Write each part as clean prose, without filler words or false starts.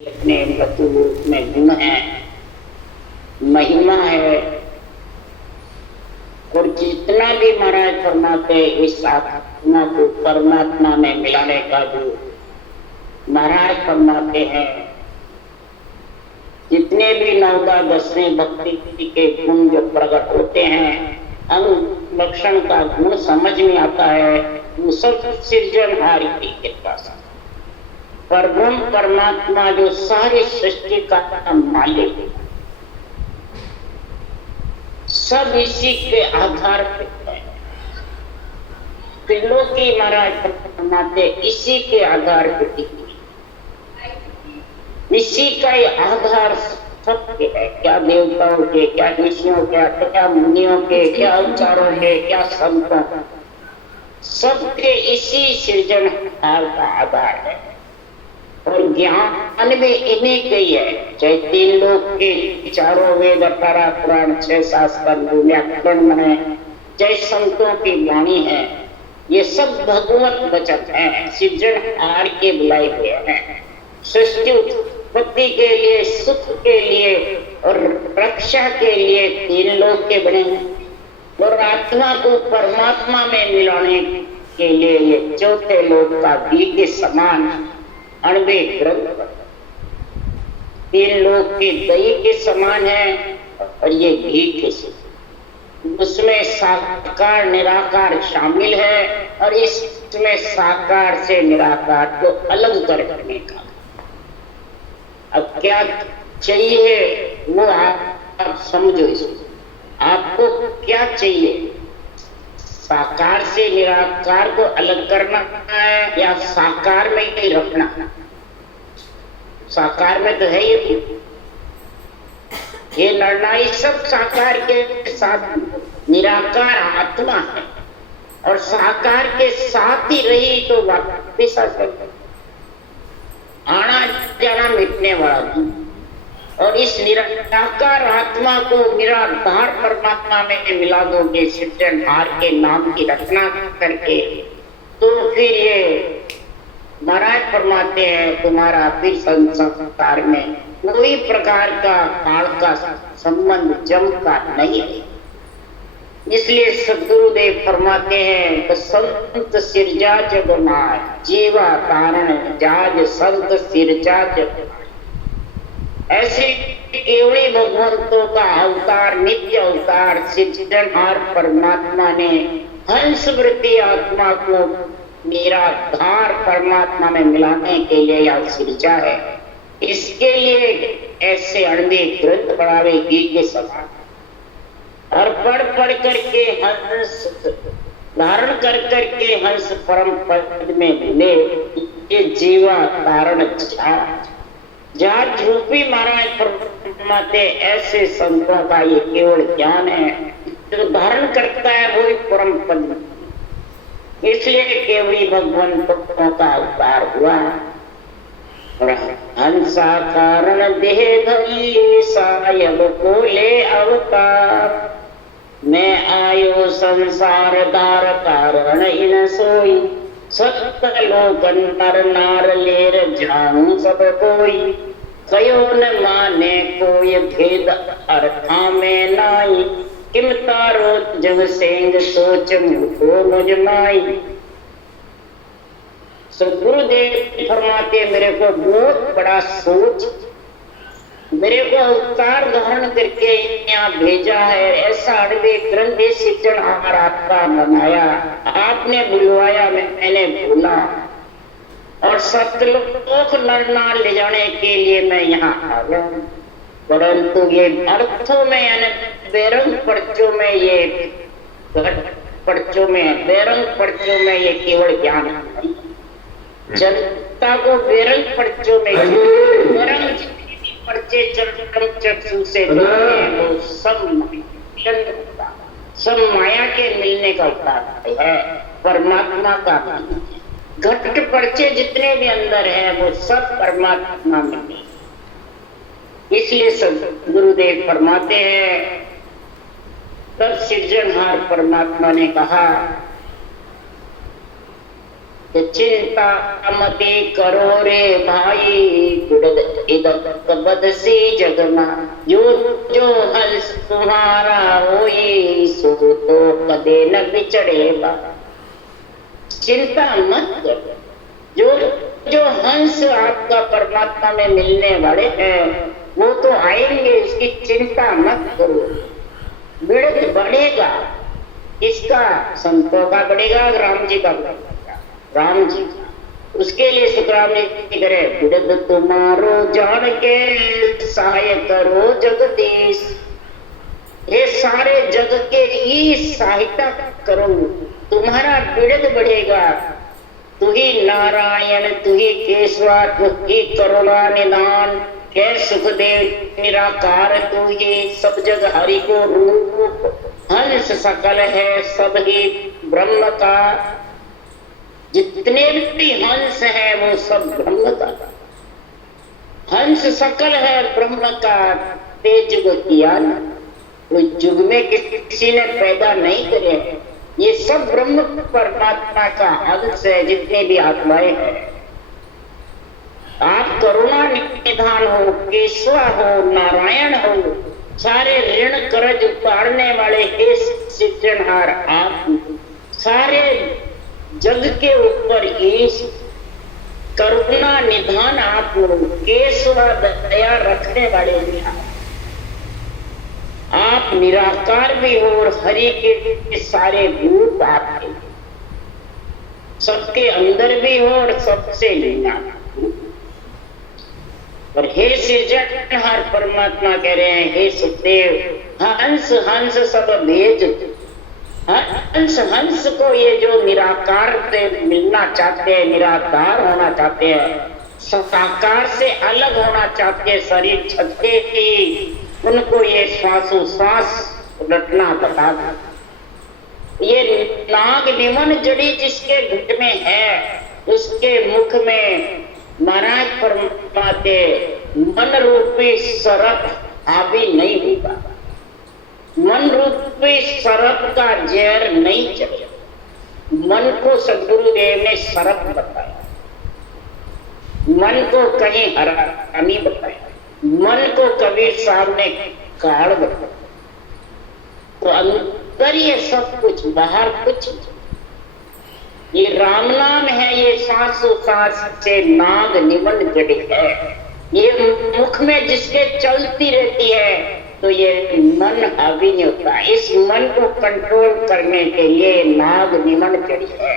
अपने वस्तु में गुण है, महिमा है। और जितना भी महाराज फरमाते इस आत्मा को परमात्मा में मिलाने का जो महाराज फरमाते हैं, जितने भी 9-10वें भक्ति के गुण जो प्रकट होते हैं, अंग लक्षण का गुण समझ में आता है, वो सब सृजनहार की कृपा से परब्रह्म परमात्मा जो सारी सृष्टि का मालिक है, सब इसी के आधार पर है। त्रिलोकी महाराज फरमाते इसी के आधार पर, इसी का ही आधार सबके है। क्या देवताओं के, क्या ऋषियों के, क्या मुनियों के, क्या अवतारों के, क्या संतों, सबके इसी सृजनहार का आधार है। और ज्ञान भी इन्हीं के ही है। चाहे 3 लोक के चारों वेद, 18 पुराण, 6 शास्त्र, व्याकरण है, चाहे संतों की वाणी है, ये सब भगवत वचन है, सृजनहार के बुलाए हुए हैं। सृष्टि उत्पत्ति के लिए, सुख के लिए और रक्षा के लिए 3 लोक के बने हैं। और आत्मा को परमात्मा में मिलाने के लिए ये 4थे लोक का घी के समान अणवे ग्रंथ 3 लोक के दही के समान है, और ये घी के समान। उसमें साकार निराकार शामिल है, और इसमें साकार से निराकार को अलग करने का। अब क्या चाहिए वो आप समझो। इसको आपको क्या चाहिए? साकार से निराकार को अलग करना है या साकार में ही रखना? साकार में तो है ये लड़ाई सब साकार के साथ। निराकार आत्मा है और साकार के साथ ही रही तो वापिस आना जाना मिटने वाला। और इस निराकार आत्मा को निराधार परमात्मा में मिला दोगे सृजनहार के नाम की रचना करके, तो फिर ये महाराज फरमाते हैं तुम्हारा फिर संसार में कोई प्रकार का काल का संबंध जम का नहीं है। इसलिए सद्गुरुदेव फरमाते हैं संत सिरजा जग माय, जीवा कारण जाज संत सिरजा जग। ऐसे केवड़ी भगवंतों का अवतार, नित्य अवतार सृजनहार परमात्मा ने हंस वृत्ति आत्मा को निराधार परमात्मा में मिलाने के लिए यह सृजा है। इसके लिए ऐसे अणवे ग्रंथ बढ़ावे घी के समान, और पढ़ करके हंस धारण कर हंस परम पद में मिले। ये जीवा कारण जात रूपी महाराज फरमाते ऐसे संतों का ये केवल ज्ञान है जो धारण करता है वही परम पद। इसलिए केवली भगवंतों का अवतार हुआ। और हंसा कारण देह धरी सायब को ले अवतार, मैं आयो संसार दार कारण इन सोई, सत्य लोक नर नार लेर जाऊं सब कोई, कयो न माने कोई भेद अर्था में नाई, किम तारो जग सेंग सोच मुझको मुझमाई। सद्गुरुदेव फरमाते मेरे को बहुत बड़ा सोच, मेरे को अवतार धारण करके यहाँ भेजा है। ऐसा अड़बे ग्रंथ सृजनहार आपका बनाया, आपने बुलवाया, मैंने भूला। और सतलोक नरनार ले जाने के लिए मैं यहाँ आ गया। परंतु ये अर्थों में यानी बेरंग पर्चों में, ये पर्चों में, बेरंग पर्चों में ये केवल ज्ञान नहीं। जनता को बेरंग पर्चों में, बेरंग पर्चे चक्षु से वो सब माया के मिलने का उपाय है, परमात्मा का। घट पर्चे जितने भी अंदर है वो सब परमात्मा में। इसलिए सब गुरुदेव फरमाते हैं तब सृजनहार परमात्मा ने कहा कि चिंता मत करो रे भाई, कबद से जगना, जो जो हंस तुम्हारा होई, सो तो कदे न बिछड़ेगा। चिंता मत करो, जो जो हंस आपका परमात्मा में मिलने वाले हैं वो तो आएंगे, इसकी चिंता मत करो। बिड़त बढ़ेगा, इसका संतों का बढ़ेगा, राम जी का बढ़ेगा, राम जी का। उसके लिए सुखराम जी करे, बिड़त तुम्हारो जान के सहाय करो जगदीश। ये सारे जग के ही सहायता करो, तुम्हारा बिड़त बढ़ेगा। तू ही नारायण, तू ही केशवा, तू ही करुणा निदान, हे सुखदेव निराकार, तू ही सब जग हरि को रूप। हंस सकल है सब ही ब्रह्म का, जितने भी हंस है वो सब ब्रह्म का। हंस सकल है ब्रह्म का, तेज किया ना, वो युग में किसी ने पैदा नहीं करे हैं। ये सब ब्रह्म परमात्मा का अंश है, जितने भी आत्माएं हैं। आप करुणा निधान हो, केशवा हो, नारायण हो, सारे ऋण कर्ज उतारने वाले हे सृजनहार आप, सारे जग के ऊपर ईश करुणा निधान आप हो, केशवा दया रखने वाले भी आप निराकार भी हो और हरि के सारे रूप आप हैं, सबके अंदर भी हो और सबसे लेना। और हे सृजनहार परमात्मा कह रहे हैं, हे सुखदेव हंस हंस सब भेज। हंस हंस को ये जो निराकार से मिलना चाहते हैं, निराकार होना चाहते हैं, साकार से अलग होना चाहते हैं, शरीर छकते ही उनको ये श्वासोश्वास रटना बता। ये नाग निमन जड़ी जिसके घुट में है, उसके मुख में महाराज फरमाते मन रूपी सरप हावी नहीं होगा। मन रूपी सरप का जहर नहीं चलेगा। मन को सदगुरुदेव ने सरप बताया, मन को कहीं हरामी बताया, मन को कबीर साहब ने काल बताया। तो अंदर ये सब कुछ, बाहर कुछ। ये राम नाम है, ये सांसों-सांस से नाग निमन जड़ी है। ये मुख में जिसके चलती रहती है तो ये मन हावी नहीं होता। इस मन को कंट्रोल करने के लिए नाग निमन जड़ी है।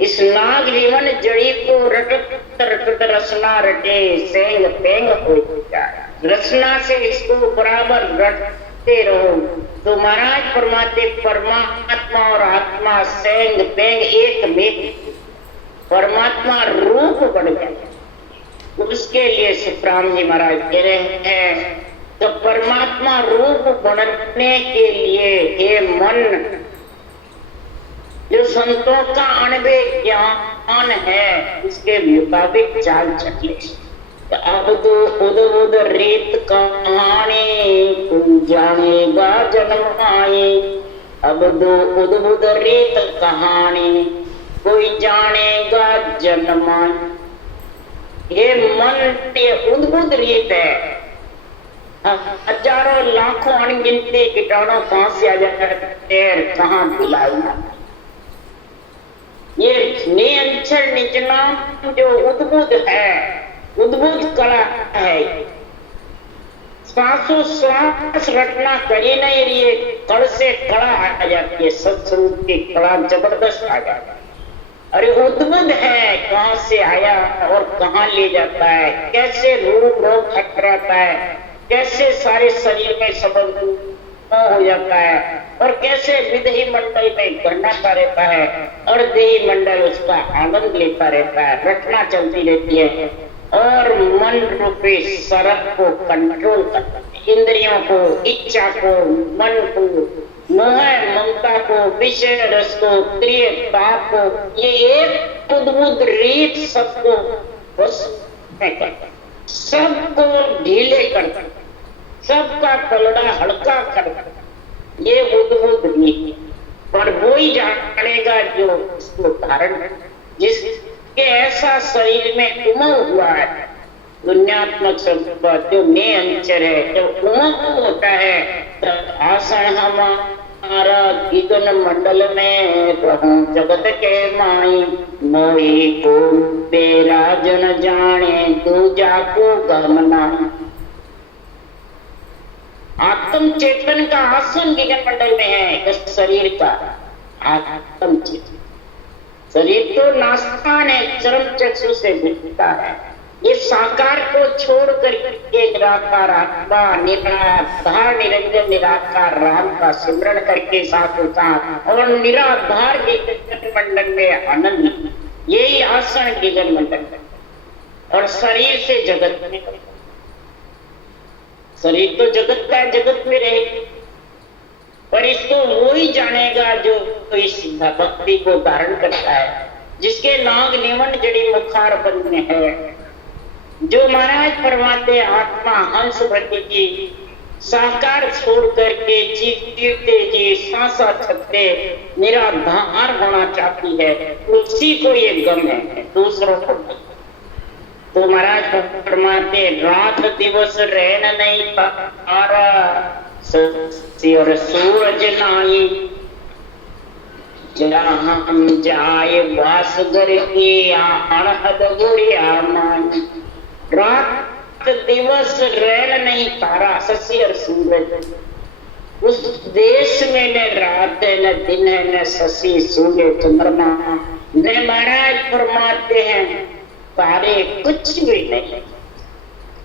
इस नाग निमन जड़ी को रटत रटत रसना रटे, सेंग पेंग हो जाए। रसना से इसको बराबर रटते रहो तो महाराज फरमाते परमात्मा और आत्मा सेंग पेंग एक में परमात्मा रूप बन गया। उसके लिए सुखराम जी महाराज कह रहे हैं, तो परमात्मा रूप बनने के लिए हे मन, जो संतों का अणवे ज्ञान है उसके मुताबिक चाल चले। अब तो खुद खुद रीत कहानी तुम जानेगा जन्म आए। अब तो खुद खुद रीत कहानी कोई जानेगा जन्म आए। ये मन ये उद्भुत रीत है। हजारों लाखों अनगिनती कीटाणु कहां से आ जाते हैं, कहां मिलाया। ये निअक्षर निजनाम जो उद्भुत है, उद्भुत कला है। श्वासों श्वास रटना कहीं नहीं, ये कड़ से कड़ा आ जाती है, सत्स्वरूप की कड़ा जबरदस्त आ जाता है। अरे उद्भुत है, कहां से आया और कहां ले जाता है, कैसे रूप रोग खटराता है, कैसे सारे शरीर में सबब हो जाता है और कैसे विदेही मंडल में गंडाता रहता है और देही मंडल उसका आनंद लेता रहता है। रटना चलती रहती है और मन रूपी सरप को कंट्रोल करता है। इंद्रियों को, इच्छा को, मन को, मोह ममता को, विषय रस को, प्रिय पाप को, ये एक उद्भुत रीत सबको बस में करता, सबको ढीले करता, सबका पलड़ा हल्का करता। ये उद्भुत रीत पर वो ही जानेगा जो इसको धारण, जिसके ऐसा शरीर में उमंग हुआ है, पुण्यात्मक शब्द जो में अंचर है, जब उमंग होता है तब आसन हमारा गगन मंडल में रहूं जगत के माई मोई को बेराज न जाने दूजा को गमना। आत्म चेतन का आसन गगन मंडल में है, इस शरीर का आत्म चेतन। शरीर तो नास्तान है, चरम चक्षु से दिखता है। ये साकार को छोड़ करके निराकार आत्मा निराधार निरंजन निराकार राम का सिमरण करके साथ होता और निराधार के गगन मंडल में आनंद, यही आसन गगन मंडल है। और शरीर से जगत में, शरीर तो जगत का जगत में रहे, पर इसको वो ही जानेगा जो इस भक्ति को धारण करता है, जिसके नाग निवन जड़ी मुखार बंद में है, जो महाराज फरमाते आत्मा हंस भक्ति की साकार छोड़ करके जीवते जी सांसा छपते निराधार होना चाहती है, उसी को ये गम है, दूसरों को। तो महाराज फरमाते रात दिवस रहन नहीं तारा और सूरज नाई, जहाँ हम जाए वास घर की अनहद गुड़िया माई। रात दिवस रैन नहीं तारा शशि और सूरज, उस देश में न रात है न दिन है न शशि सूर्य चंद्रमा, न महाराज फरमाते हैं तारे कुछ भी नहीं,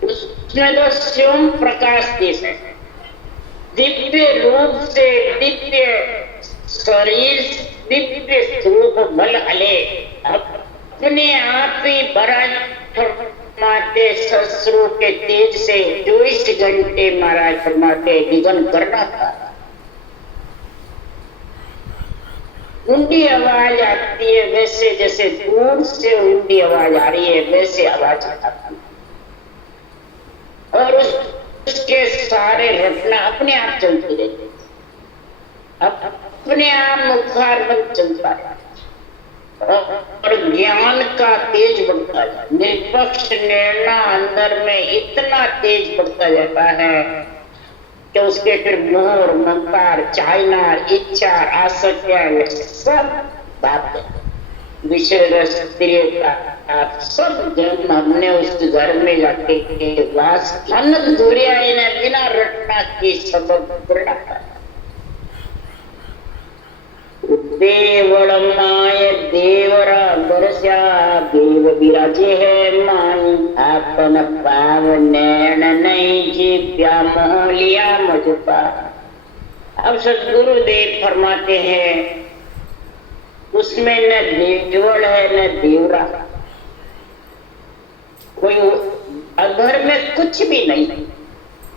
उसमें तो स्वयं प्रकाश देश है, दिव्य रूप से दिव्य शरीर दिव्य स्वरूप बल हले अपने आप ही फरमाते शत्रु के तेज से 24 घंटे महाराज फरमाते निधन करना था। ऊंडी आवाज आती है वैसे, जैसे दूर से ऊंडी आवाज आ रही है वैसे आवाज आता था, और उसके सारे रटना अपने आप चलती रहती, अपने आप मुखार बंद चलता है, और ज्ञान का तेज बढ़ता है, निष्पक्ष निर्णय अंदर में इतना तेज बढ़ता जाता है कि उसके फिर मोह ममकार चाहना इच्छा आसक्तियां सब बातें विषय रस प्रियता सब जन्म हमने उस घर में जाके वास अनंत दूरिया इन्हें बिना रटना की सबब करना। देवड़माय देवरा बरसा देव विराजे है माई, आपन पाव नैन नहीं जीव्या मोह लिया मुझपा। अब सदगुरुदेव फरमाते हैं उसमें न देवड़ है न देवरा, कोई अधर में कुछ भी नहीं।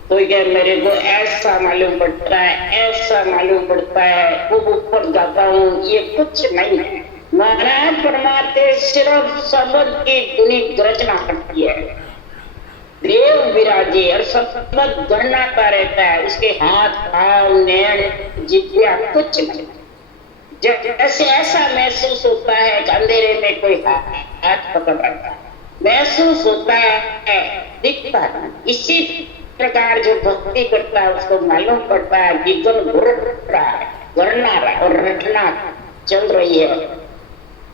कोई कहे मेरे को ऐसा मालूम पड़ता है ऐसा मालूम पड़ता है, वो ऊपर जाता हूँ, ये कुछ नहीं है। महाराज फरमाते सिर्फ शब्द की धुनी गर्जना करती है, देव विराजे और शब्द गणनाता रहता है, उसके हाथ पांव नैन जिज्ञा कुछ नहीं। जैसे ऐसा महसूस होता है कि अंधेरे में कोई हाथ पकड़ रखा है, महसूस होता है, दिखता है। इसी प्रकार जो भक्ति करता है उसको मालूम पड़ता है जीवन घुर रहा है, गणना रहा है और रटना चल रही है,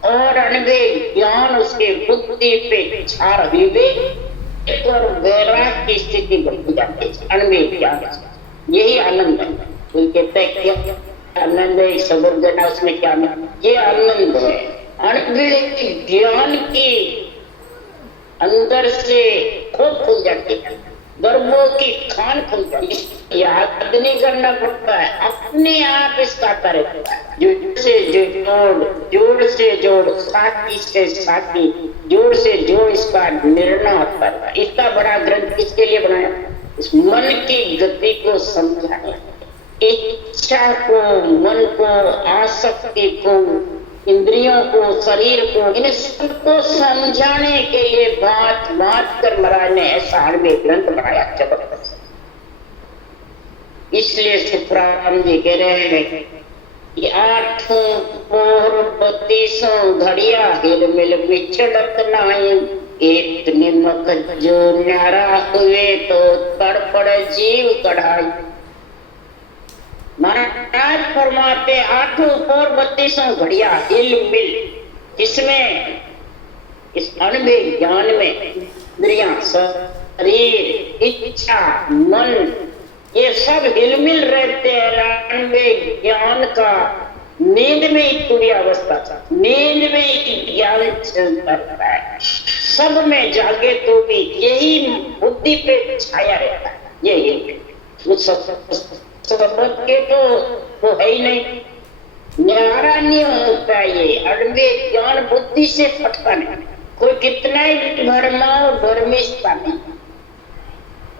और अनवेद ज्ञान उसके बुद्धि पे छा विवेक और वैराग की स्थिति बढ़ती जाती है। अनवेद ज्ञान यही आनंद है। कोई कहता है क्या आनंद है सबर देना, उसमें क्या आनंद? ये आनंद है अनवेद ज्ञान की अंदर से खोप खुल जाती है, गर्भों की खान खुल जाती है। याद नहीं करना पड़ता है, अपने आप इसका रहता है। जोड़ से जोड़, जोड़ से जोड़, साथी से साथी, जोड़ से जोड़ इसका निर्णय होता है। इतना बड़ा ग्रंथ किसके लिए बनाया? इस मन की गति को समझाने, इच्छा को, मन को, आसक्ति को, इंद्रियों को, शरीर को, इन सबको समझाने के लिए बात बात कर महाराज ने ऐसा में ग्रंथ बनाया जबरदस्त। इसलिए सुखराम जी कह रहे हैं कि 8 पोर 32 घड़िया हिल मिल बिछड़त नाई, एक निमक जो न्यारा हुए तो तड़पड़ जीव कढ़ाई। महाराज फरमाते आठों और 32 घड़िया हिल मिल, इसमें इस अणुवे ज्ञान में इंद्रियां, शरीर, इच्छा, मन ये सब हिलमिल रहते हैं। अणुवे ज्ञान का नींद में ही पूरी अवस्था था, नींद में ही ज्ञान चलता रहता है, सब में जागे तो भी यही बुद्धि पे छाया रहता है। यही सबक के तो है ही नहीं, न्यारा नहीं होता ये अणुवे ज्ञान, बुद्धि से फटता नहीं, कोई कितना ही भरमाओ भरमिस्ता नहीं।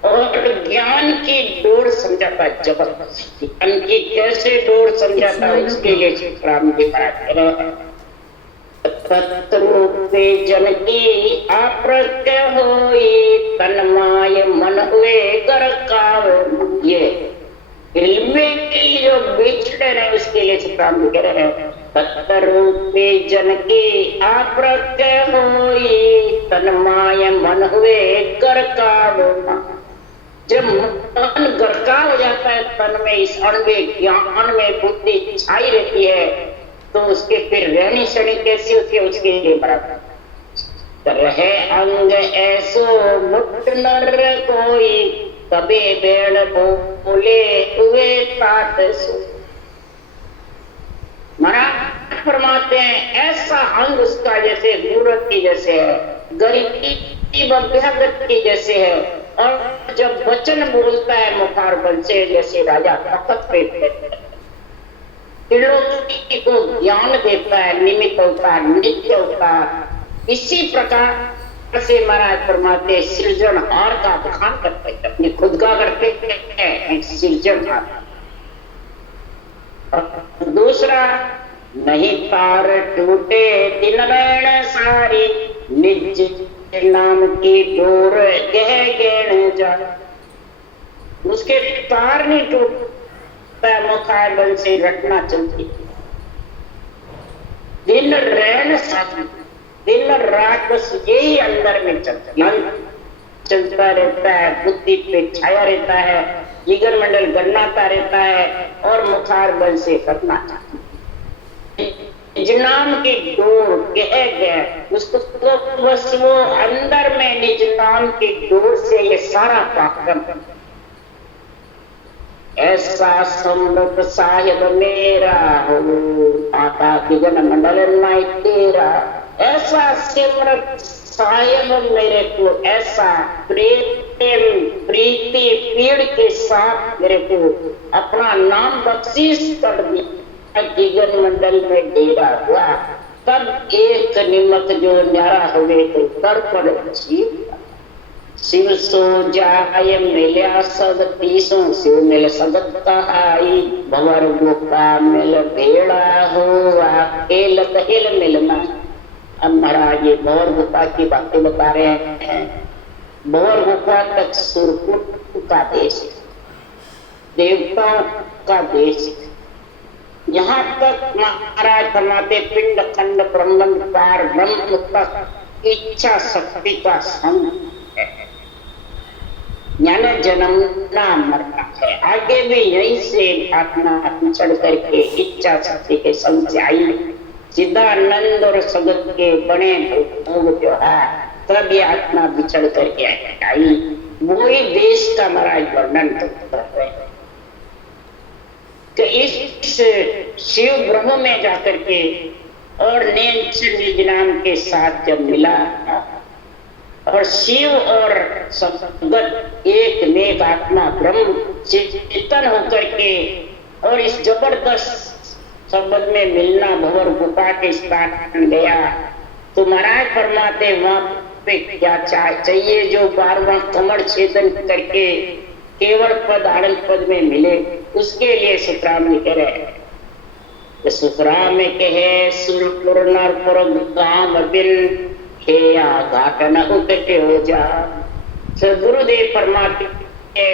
और ज्ञान की डोर समझाता जबरदस्त, ज्ञान की कैसे डोर समझाता उसके लिए राम जी महाराज तत्रूपे जन की अप्रत्य होई, तन्माय मन हुए कर काव। ये इल्मे की जो बिछड़े रहे उसके लिए राम जी कह रहे हैं तत्रूपे जन की अप्रत्य होई, तन्माय मन हुए कर काव। जब मन गरका हो जाता है तन में, इस अणुवे ज्ञान में बुद्धि छाई रहती है, तो उसके फिर रहनी सहनी कैसी होती है उसके लिए बराबर रहे अंग ऐसो मुठ नर कोई, कबे बेड़ बोले हुए तात सो। महाराज फरमाते हैं ऐसा अंग उसका जैसे मूर्ख की जैसे है, गरीबी अभ्यागत की जैसे है, और जब वचन बोलता है मुखार बल से जैसे राजा तख्त पे त्रिलोकी को ज्ञान देता है, निमित्त होता है, नित्य होता है। इसी प्रकार से महाराज फरमाते सृजनहार का बखान करते हैं, अपने खुद का करते हैं सृजनहार। दूसरा नहीं तार टूटे दिन रैण सारी, निज नाम की डोर गह गेण जा। उसके तार नहीं टूटता, मुखार बल से रटना चलती, दिन रैन सारी, दिन रात बस यही अंदर में चलता रहता है, बुद्धि पे छाया रहता है, जिगर मंडल गन्नाता रहता है और मुखार बल से रटना चाहता है। निज नाम की डोर कह गया उसको, तो बस वो अंदर में निज नाम की डोर से ये सारा पाक्रम। ऐसा समृत साहिब मेरा हो, आता की जन मंडल माई तेरा। ऐसा सिमरत साहिब मेरे को, ऐसा प्रेम प्रीति पीड़ के साथ मेरे को अपना नाम बख्शीश कर दी। जीवन मंडल में डेरा हुआ, तब एक निमक जो न्यारा हुए तो तर्पण शिव सो जाय मिल्या सद तीसों, शिव मिल सगत कहाई, भंवर गोपा मिल भेड़ा हुआ, खेल कहिल मिलना। अब महाराज ये भंवर गुफा की बातें बता रहे हैं। भंवर गुफा तक सुरपुर का देश है, देवताओं का देश है। यहाँ तक महाराज फरमाते पिंड खंड ब्रह्मांड पार ब्रह्म तक इच्छा शक्ति का संग है, यानी जन्मना मरना है। आगे भी यहीं से आत्मा पिछड़ करके इच्छा शक्ति के संग से आई, चिदानंद और सगत के बने भोग जो है, तब ये आत्मा बिछड़ करके आई। वो ही देश का महाराज वर्णन कर रहे हैं कि इस शिव ब्रह्म में जाकर के और निज नाम के साथ जब मिला, और शिव और सगत एक नेक आत्मा ब्रह्म चेतन होकर के और इस जबरदस्त संबंध में मिलना भंवर गुफा के स्थान गया, तो महाराज फरमाते वहां पे क्या चाहिए जो 12वां कमर छेदन करके केवल पद आनंद पद में मिले, उसके लिए सुखराम जी कह रहे हैं। सुखराम कहे सुरपुर नरपुर गांव बिन, खेया घाट न उतटे हो जा। गुरुदेव फरमाते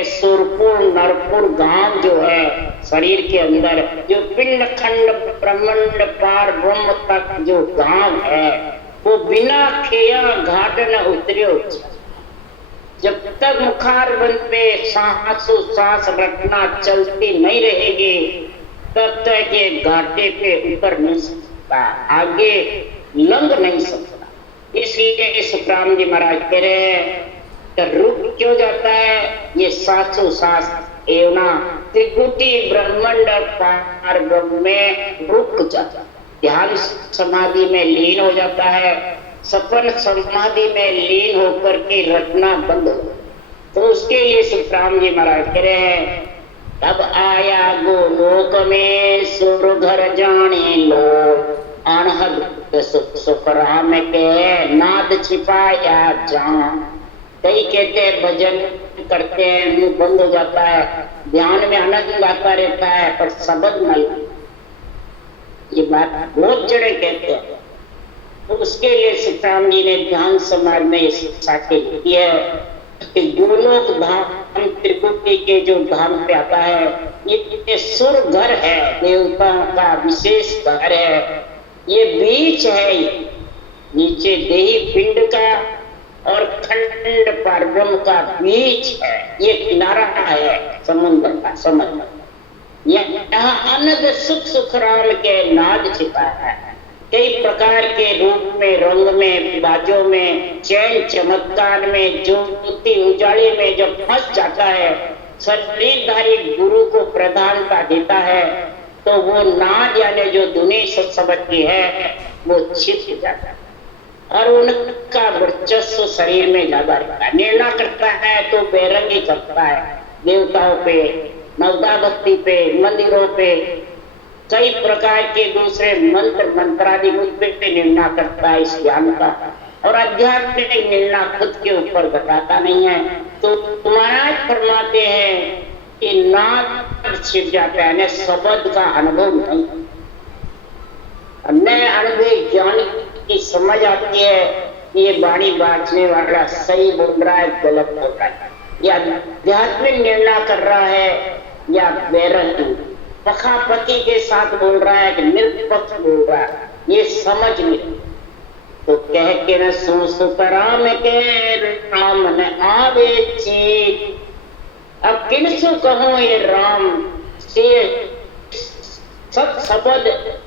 सुरपुर नरपुर गांव जो है शरीर के अंदर, जो पिंड खंड ब्रह्मांड पार ब्रह्म तक जो गांव है, वो बिना खेया घाट न उतरियो। जब तक मुखार बंद पे सांस रखना चलती नहीं रहेगी तब तक ये घाटे पे उतर नहीं सकता, आगे लंघ नहीं सकता। इसलिए सुखराम जी महाराज कह रहे हैं तो रुक क्यों जाता है ये सांस एवना त्रिकुटी ब्रह्मांड पार ब्रह्म में रुक जाता, ध्यान समाधि में लीन हो जाता है, सपन समाधि में लीन होकर के रटना बंद हो। तो उसके लिए सुखराम जी महाराज कह रहे हैं तब आया गोलोक में सुर घर जाने लो, अनहद सुखराम के नाद छिपाया जान। कई कहते हैं भजन करते हैं मुंह बंद हो जाता है, ध्यान में आनंद आता रहता है पर शब्द नहीं। ये बात बहुत जड़े कहते हैं। तो उसके लिए सुखराम जी ने ध्यान समाज में ये शिक्षा के लिए कि गोलोक धाम त्रिकुटी के जो धाम पे आता है ये सुर घर है, देवताओं का विशेष घर है। ये बीच है, नीचे देही पिंड का और खंड परब्रह्म का बीच है, ये किनारा है समुद्र का, समझ। यहाँ आनंद सुख सुखराम के नाद छिपा है। कई प्रकार के रूप में, रंग में, बाजों में, चैन चमत्कार में, ज्योति उजाले में जब फंस जाता है, शरीरधारी गुरु को प्रधानता देता है तो वो नाद यानी जो धुनी शब्द है वो छिप जाता है और उनका वर्चस्व शरीर में ज्यादा रहता है। निर्णय करता है तो बेरंगी करता है, देवताओं पे, नवदा भक्ति पे, मंदिरों पे, कई प्रकार के दूसरे मंत्रादि पे निर्णय करता है इस ज्ञान का। और आध्यात्मिक निर्णय खुद के ऊपर बताता नहीं है। तो महाराज फरमाते हैं कि नाद छिप जाता है, शब्द का अनुभव नहीं, नए अनुभव ज्ञान की समझ आती है कि ये वाणी बांटने वाला सही बोल रहा है गलत बोल रहा है, या आध्यात्मिक निर्णय कर रहा है या बैरंगी पखापति के साथ बोल रहा है कि निरपक्ष बोल रहा है, ये समझ नहीं। तो कह के न सुतराम के राम न आवे ची, अब किनसु कहूं ये राम से सत शब्द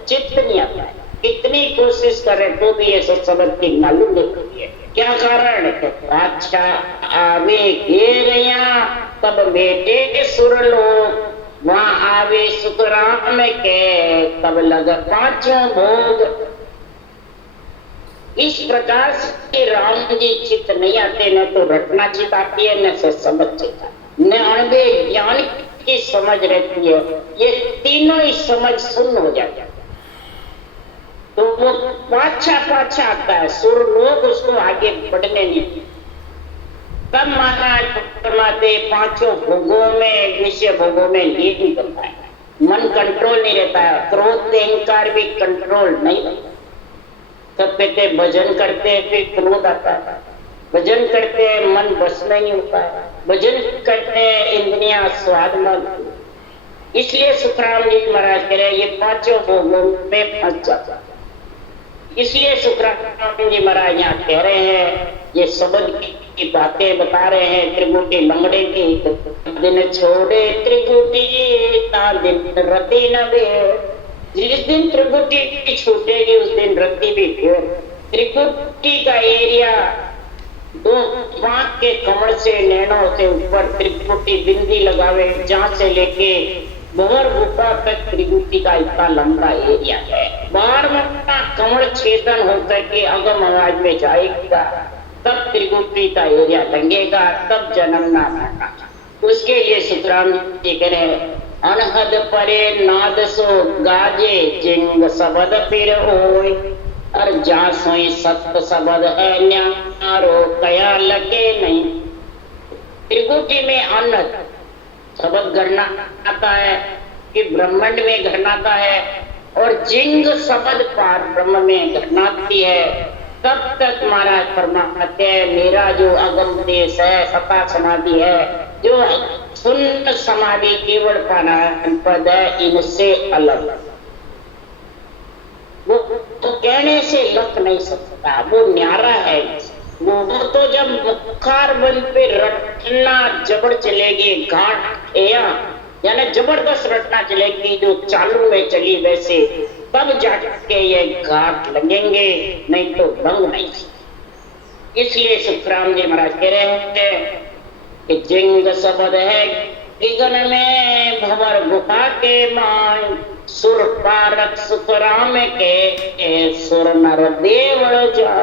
चित्त नहीं आता है। कितनी कोशिश करे तो भी ये सत शब्द की मालूम नहीं होती है। क्या कारण है? बादशाह आवे घेरिया तब बेटे सुर लोग, वहां आवे सुखराम के तब लग पांचों भोग। इस प्रकार से राम जी चित्त नहीं आते, न तो रटना चित्त आती है, न समझ चित्त, न अनुभव ज्ञान की समझ रहती है। ये तीनों ही समझ शून्य हो जाता है। तो वो पाछा आता है, सुर लोग उसको आगे बढ़ने नहीं। तब महाराज फरमाते पांचों भोगों में, विषय भोगों में लीन करता है, मन कंट्रोल नहीं रहता है, क्रोध अहंकार भी कंट्रोल नहीं रहता। तब कहते भजन करते फिर क्रोध आता है, भजन करते मन बस में नहीं होता है, भजन करते इंद्रियां स्वाद में। इसलिए सुखराम जी महाराज कह रहे ये पांचों भोगों में फंस जाता है। इसलिए सुखराम जी महाराज यहाँ कह रहे हैं, ये शब्द की बातें बता रहे हैं त्रिकुटी लंगड़े की। दिन छोड़े त्रिकुटी ता दिन रति न भेड़, जिस दिन त्रिकुटी छूटेगी उस दिन रति भी भेड़। त्रिकुटी का एरिया 2 5 के कमर से नैनों से ऊपर त्रिकुटी बिंदी लगावे, जहां से लेके बोहर गुफा तक त्रिकुटी का इतना लंबा एरिया है। 12वां कमर छेदन होकर के अगम आवाज में जाएगा तब त्रिकुटी का एरिया लंघेगा, तब जन्म ना मरना। उसके लिए सुखराम जी कह रहे अनहद परे नाद सो गाजे जिंग शब्द फिर होय, और जा सोई सत्य शब्द है न्यारो कया लगे नहीं। त्रिकुटी में अनहद शब्द घरना आता है कि ब्रह्मांड में घरनाता है, और जिंग शब्द पार ब्रह्म में घरनाती है। तब तक महाराज फरमाते हैं मेरा जो अगम देश है, सता समाधि है, जो शून्य समाधि केवल पाना पद है, इनसे अलग वो कहने से लग नहीं सकता, वो न्यारा है। वो तो जब मुखार बंद पे रटना जबड़ चलेगी घाट यानी जबरदस्त रटना चलेगी, जो चालू में चली वैसे, तब जाके ये घाट लगेंगे, नहीं तो लंग नहीं। इसलिए सुखराम जी महाराज कह रहे हैं कि जिंग सबद है गगन में भंवर गुफा के मान, सुर पारक सुखराम के सुर नर देवल जा।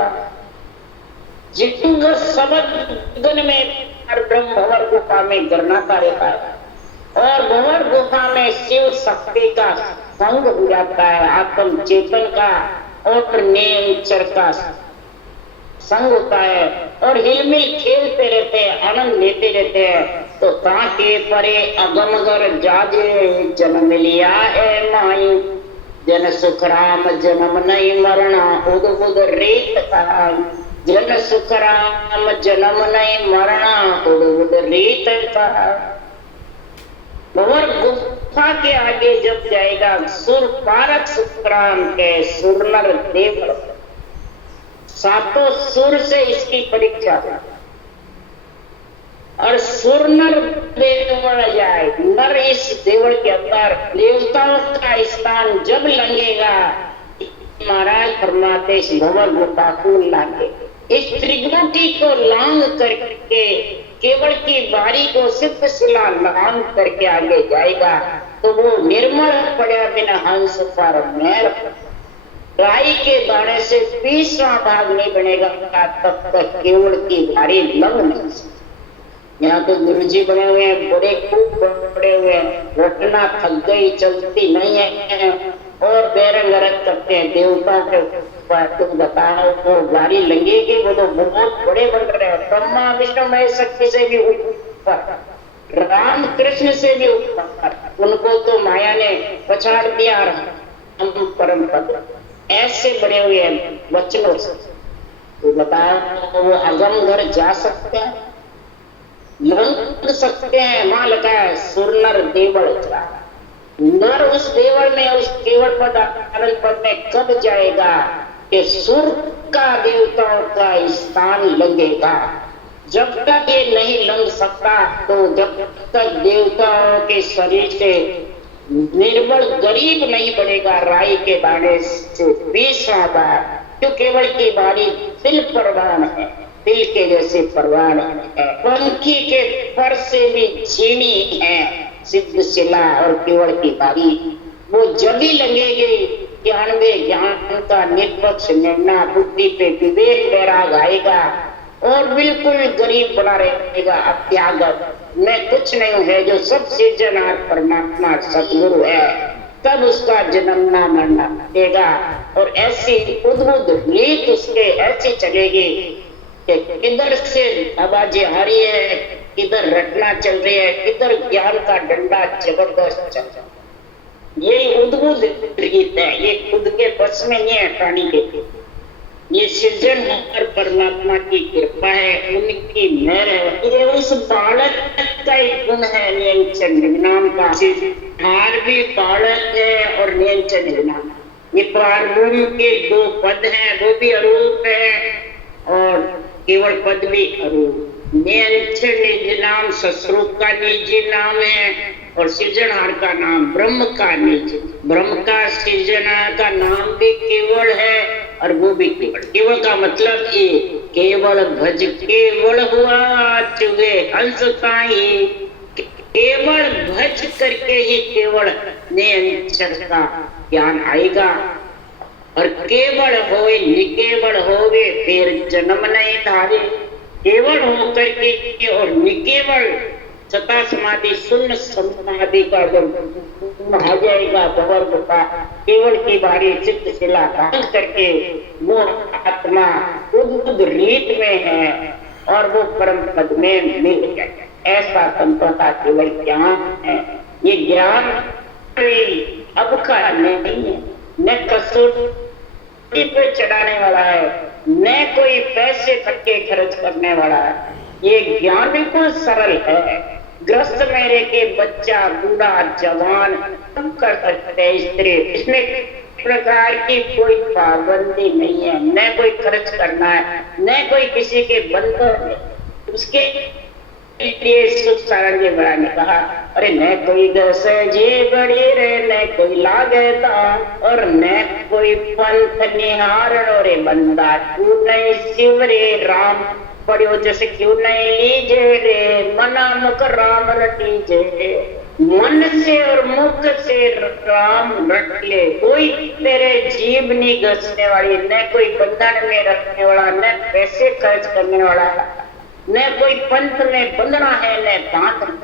जिंग सबद गगन में ब्रह्म भंवर गुफा में गरनाता रहता है, और भंवर गुफा में शिव शक्ति का संग हो जाता है, आत्म चेतन का और नेचर का संग होता है, और हिलमिल खेलते रहते हैं, आनंद लेते रहते हैं। तो ताके परे अगमगर जाजे जन्म लिया है माई, जन सुखराम जन्म नहीं मरना उद उद रेत का। जन सुखराम जन्म नहीं मरना उद उद रेत का। भंवर गुफा के आगे जब जाएगा सुर पारक सुखराम के सुरनर देवल, सातों सुर से इसकी परीक्षा है, और सुर नर देवल जाए। नर इस देवल के अंदर देवताओं का स्थान जब लगेगा, महाराज फरमाते इस भंवर गुफा को लांगे, इस त्रिगुटी को लांग करके केवल की बारी को सिद्ध शिला लांग करके आगे जाएगा, तो वो निर्मल पड़ा बिना हंस पर मैल। राई के दाने से 20वां भाग नहीं बनेगा तब तक केवल की भारी लंग नहीं। यहाँ तो गुरु जी बने हुए हैं, बड़े खूब बड़े हुए हैं, घटना थक गई चलती नहीं है, और बेरंग रख करते हैं देवताओं के। तुम बताओ वो भारी लगेगी, वो तो बहुत बड़े बन रहे हैं, ब्रह्मा विष्णु महेश शक्ति से भी ऊपर, राम कृष्ण से भी ऊपर, उनको तो माया ने पछाड़ दिया। हम परम पद ऐसे बड़े हुए हैं बच्चों से, तो बताओ वो अगम घर जा सकते हैं, लंग सकते हैं। मां लगा है सुरनर देवल, नर उस देवल में, उस केवल पद आनंद पद में कब जाएगा कि सुर का देवताओं का स्थान लगेगा। जब तक ये नहीं लंग सकता, तो जब तक देवताओं के शरीर से निर्बल गरीब नहीं बनेगा राई के दाने से 20वां बार, जो केवल की बारी दिल परवान है, दिल के जैसे परवान है, पंखी के पर से भी छीनी है सिद्ध शिला और केवल की बारी। वो जब ही लगेगी ज्ञान में ज्ञान का निष्पक्ष निर्णय, बुद्धि पे विवेक वैराग आएगा, और बिल्कुल गरीब बना रहेगा, अत्यागत मैं कुछ नहीं है, जो सब सृजनहार परमात्मा सतगुरु है, तब उसका जन्मना मरना देगा। और ऐसी उद्भुत रीत उसके ऐसी चलेगी कि किधर से आवाजें आ रही है, किधर रटना चल रही है, किधर ज्ञान का डंडा जबरदस्त चल रहा है। ये उद्भुत रीत है, ये खुद के बस में नहीं हटानी के, ये सृजनहार परमात्मा की कृपा है, उनकी मेहर है। ये उस बालक का एक गुण है, नियंचन विज्ञान का। हार भी बालक है और नियंचन विज्ञान, ये पारब्रह्म के 2 पद हैं, वो भी अरूप है और केवल पद भी अरूप। नियंचन निज नाम ससुरूप का निजी नाम है, और सृजनहार का नाम ब्रह्म का निज। ब्रह्म का सृजनहार का नाम भी केवल है, और वो भी केवल। केवल का मतलब ये केवल भज केवल हुआ चुगे हंस ताई, केवल भज करके ही केवल नियंचन का ज्ञान आएगा। और केवल होए निकेवल होवे फिर जन्म नहीं धारे, केवल होकर के और निकेवल सता समाधि शून्य समाधि का जब आ जाएगा भंवर गुफा, केवल की बारी चित्त शिला धारण करके वो आत्मा उद्भुत रीत में है, और वो परम पद में मिल गया। ऐसा संतों का केवल ज्ञान है। ये ज्ञान कोई अब का नहीं है, न कसौटी पे चढ़ाने वाला है, न कोई पैसे तक्के खर्च करने वाला है। ये ज्ञान बिल्कुल सरल है, ग्रस्त मेरे के बच्चा बूढ़ा जवान सब कर सकते हैं, स्त्री। इसमें प्रकार की कोई पाबंदी नहीं है, न कोई खर्च करना है, न कोई किसी के बंधन है। उसके लिए सुख सारंग जी महाराज ने कहा, अरे न कोई दस जी बड़ी रे, न कोई लागे दाम, और न कोई पंथ निहारण रे बंदा, तू नहीं शिव रे राम पढ़ो जैसे क्यों नहीं लीजे रे, मना मुख राम रटीजे। मन से और मुख से राम रट ले, कोई तेरे जीव नहीं घसने वाली, न कोई बंधन में रखने वाला, न पैसे खर्च करने वाला, न कोई पंथ में बंधना है, न दांत,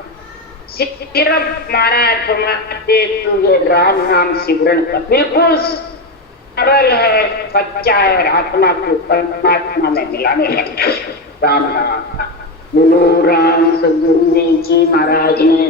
सिर्फ महाराज फरमाते तू ये राम नाम सिमरन कर, बिल्कुल सरल है, सच्चा है, आत्मा को परमात्मा में मिलाने लगता। राम नाम बोलो। राम सद्गुरु जी महाराज ने